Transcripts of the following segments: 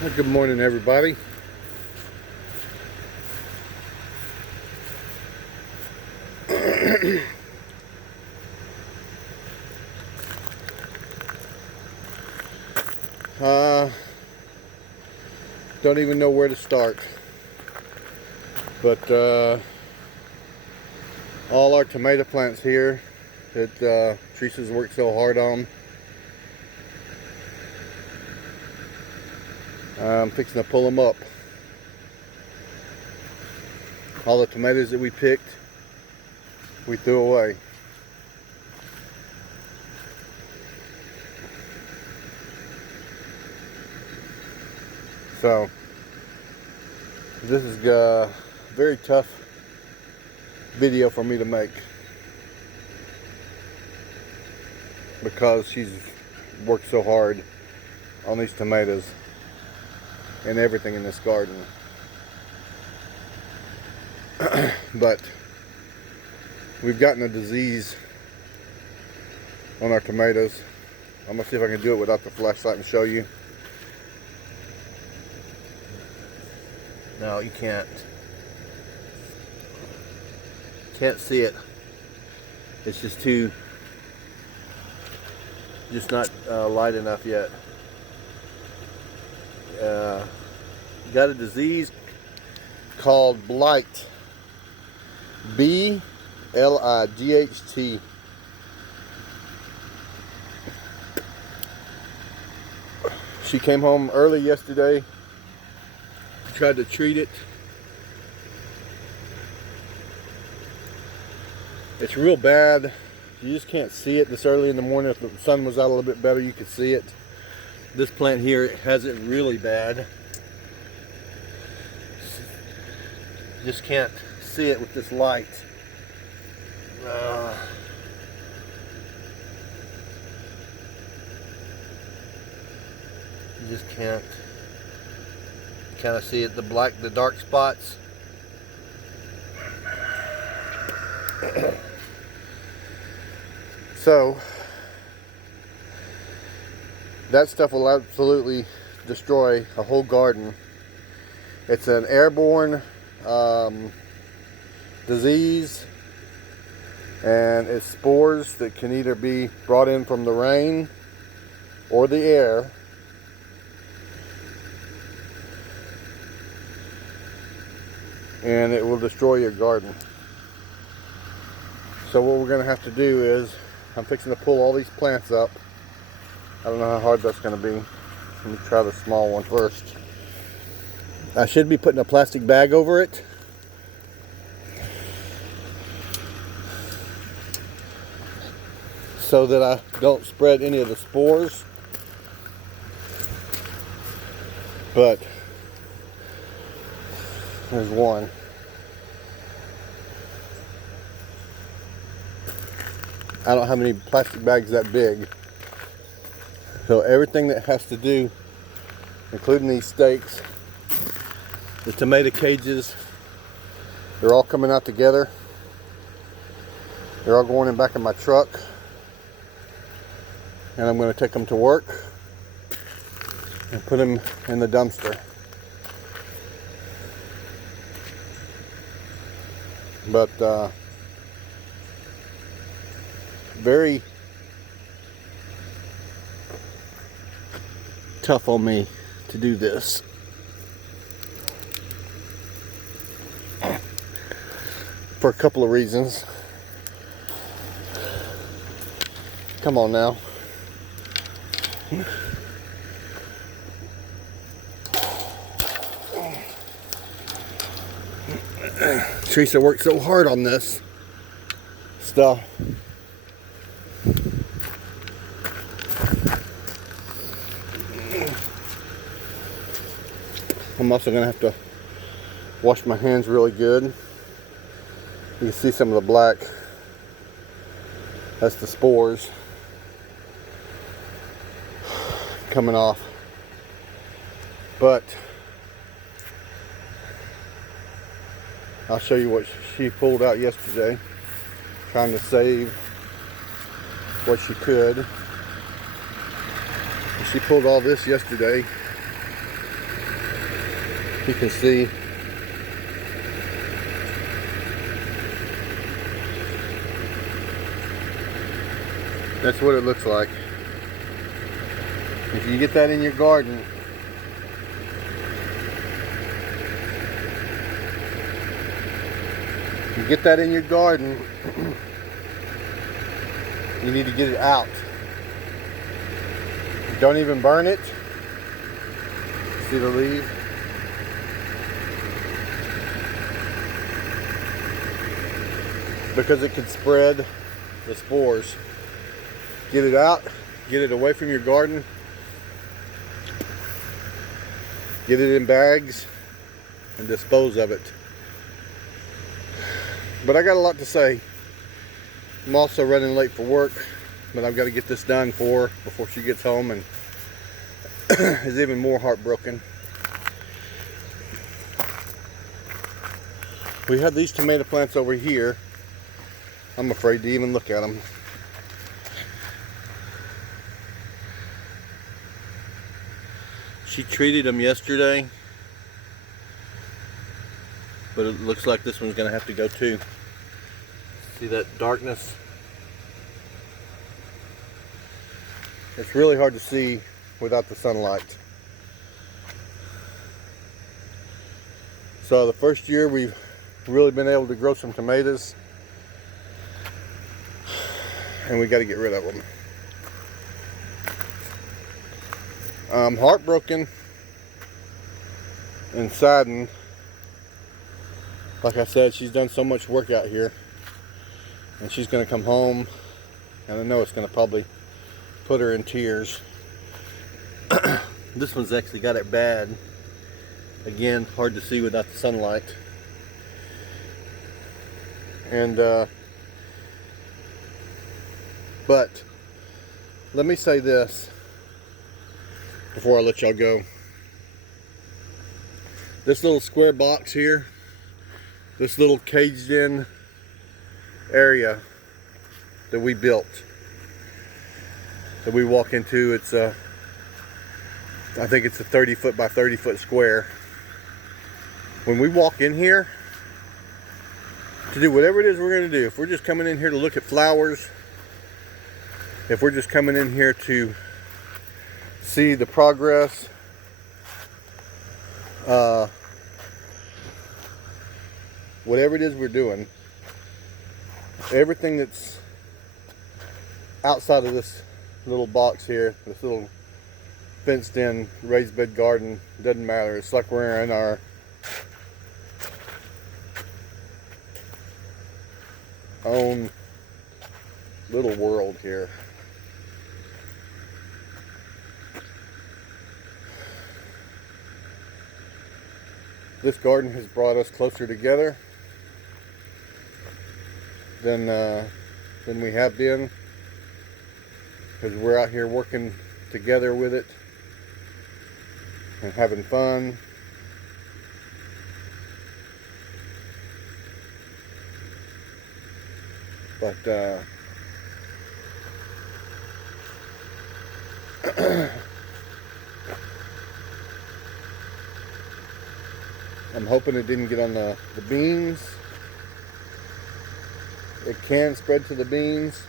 Well, good morning, everybody. Don't even know where to start, but all our tomato plants here that Teresa's worked so hard on, I'm fixing to pull them up. All the tomatoes that we picked, we threw away. So this is a very tough video for me to make because she's worked so hard on these tomatoes and everything in this garden. But we've gotten a disease on our tomatoes. I'm gonna see if I can do it without the flashlight and show you. No, you can't see it. It's just not light enough yet. Got a disease called blight. B-L-I-G-H-T. She came home early yesterday. Tried to treat it. It's real bad. You just can't see it this early in the morning. If the sun was out a little bit better, you could see it. This plant here has it really bad. Just can't see it with this light. You just can't kind of see it, the dark spots. So that stuff will absolutely destroy a whole garden. It's an airborne disease, and it's spores that can either be brought in from the rain or the air. And it will destroy your garden. So what we're going to have to do is, I'm fixing to pull all these plants up. I don't know how hard that's going to be. Let me try the small one first. I should be putting a plastic bag over it. So that I don't spread any of the spores. But there's one. I don't have any plastic bags that big. So everything that has to do, including these stakes, the tomato cages, they're all coming out together. They're all going in back in my truck. And I'm going to take them to work and put them in the dumpster. But very tough on me to do this. For a couple of reasons. Come on now. Teresa worked so hard on this stuff. I'm also going to have to wash my hands really good. You can see some of the black. That's the spores coming off. But I'll show you what she pulled out yesterday, trying to save what she could. She pulled all this yesterday You can see that's what it looks like. If you get that in your garden, you need to get it out. Don't even burn it. See the leaf? Because it could spread the spores. Get it out, get it away from your garden, get it in bags, and dispose of it. But I got a lot to say. I'm also running late for work, but I've got to get this done for her before she gets home and is even more heartbroken. We have these tomato plants over here. I'm afraid to even look at them. She treated them yesterday, but it looks like this one's gonna have to go too. See that darkness? It's really hard to see without the sunlight. So the first year we've really been able to grow some tomatoes, and we got to get rid of them. I'm heartbroken and saddened. Like I said, she's done so much work out here, and she's going to come home, and I know it's going to probably put her in tears. This one's actually got it bad. Again, hard to see without the sunlight. And but let me say this before I let y'all go. This little square box here, this little caged in area that we built, that we walk into, it's a, I think it's a 30 foot by 30 foot square. When we walk in here to do whatever it is we're going to do, if we're just coming in here to look at flowers, if we're just coming in here to see the progress, whatever it is we're doing, everything that's outside of this little box here, this little fenced in raised bed garden, doesn't matter. It's like we're in our own little world here. This garden has brought us closer together than we have been, because we're out here working together with it and having fun. But I'm hoping it didn't get on the beans. It can spread to the beans.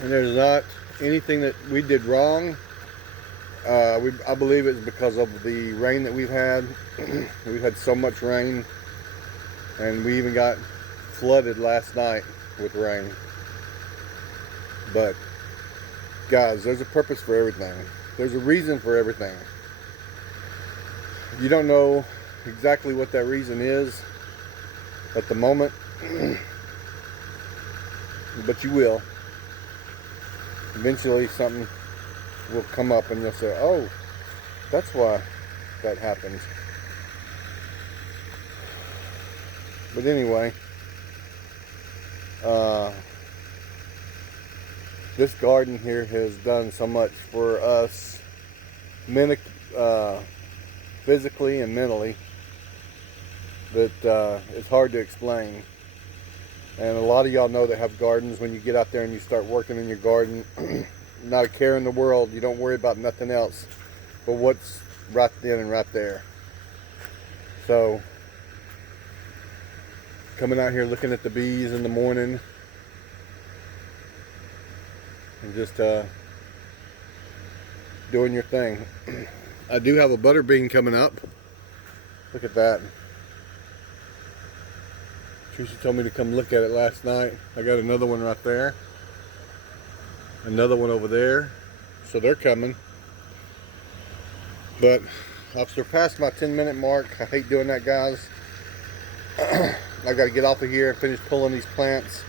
And there's not anything that we did wrong. I believe it's because of the rain that we've had. We've had so much rain, and we even got flooded last night with rain. But guys, there's a purpose for everything. There's a reason for everything. You don't know exactly what that reason is at the moment, but you will. Eventually something will come up and you'll say, oh, that's why that happened. But anyway, this garden here has done so much for us physically and mentally that it's hard to explain. And a lot of y'all know that have gardens, when you get out there and you start working in your garden, not a care in the world, you don't worry about nothing else but right then and right there. So coming out here looking at the bees in the morning and just doing your thing. I do have a butter bean coming up. Look at that. Tracy told me to come look at it last night. I got another one right there. Another one over there. So they're coming. But I've surpassed my 10-minute mark. I hate doing that, guys. I got to get off of here and finish pulling these plants,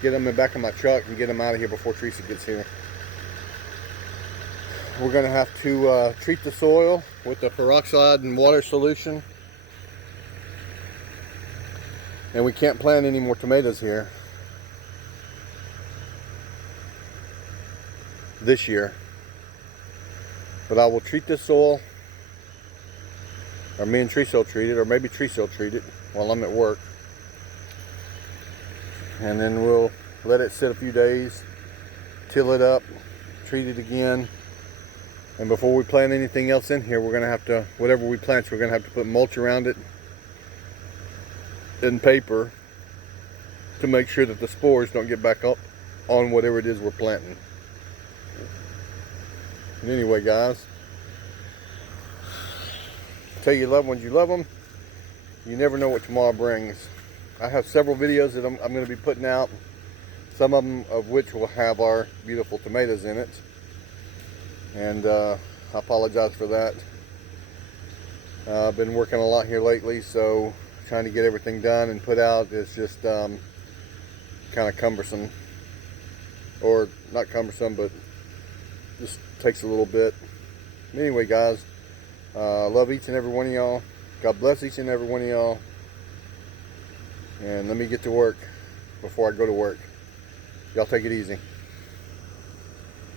get them in the back of my truck, and get them out of here before Teresa gets here. We're going to have to treat the soil with the peroxide and water solution. And we can't plant any more tomatoes here this year. But I will treat this soil, or me and Teresa will treat it, or maybe Teresa will treat it while I'm at work. And then we'll let it sit a few days, till it up, treat it again. And before we plant anything else in here, we're going to have to, whatever we plant, we're going to have to put mulch around it and paper to make sure that the spores don't get back up on whatever it is we're planting. And anyway, guys, tell your loved ones you love them. You never know what tomorrow brings. I have several videos that I'm going to be putting out, some of them of which will have our beautiful tomatoes in it. And I apologize for that. I've been working a lot here lately, so trying to get everything done and put out is just kind of cumbersome. Or not cumbersome, but just takes a little bit. Anyway, guys, love each and every one of y'all. God bless each and every one of y'all. And let me get to work before I go to work. Y'all take it easy.